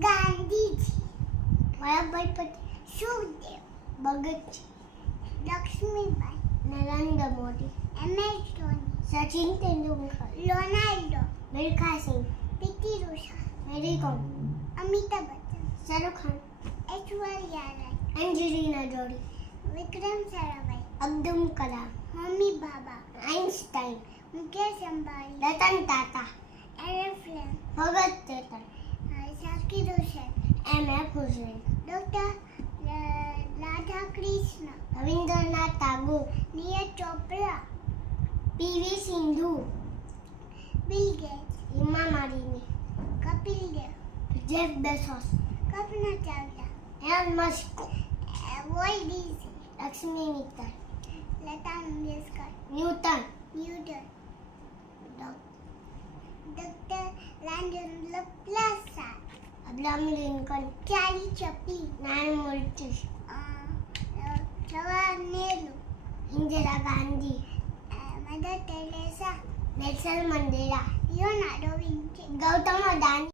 Gandhiji, Vallabhbhai Patel, Sukhdev, Bhagat Singh, Lakshmibai, Narendra Modi, MS Dhoni, Sachin Tendulkar, Ronaldo, Milkha Singh, PT Usha, Mary Kom, Amitabh Bachchan, Shahrukh Khan, Aishwarya Rai, Angelina Jolie, Vikram Sarabhai, Abdul Kalam, Homi Bhabha, Einstein, Mukesh Ambani, Ratan Tata, aeroplane, Bhagat Chetan, Shakir Hussain, MF Hussain, doctor Radha Krishna, Ravindranath Tagore, Neeraj Chopra, PV Sindhu, Bill Gates, Hema Malini, Kapil Dev, Jeff Bezos, Kalpana Chawla, Elon Musk, Walt Disney, Lakshmi Mittal, Lata Mangeshkar, Newton, doctor Rajendra Prasad, Abraham Lincoln, Charlie Chaplin, Narayan Jawaharlal Nehru, Indira Gandhi, mother Teresa, Nelson Mandela, Leonardo Vinci, Gautam Adani,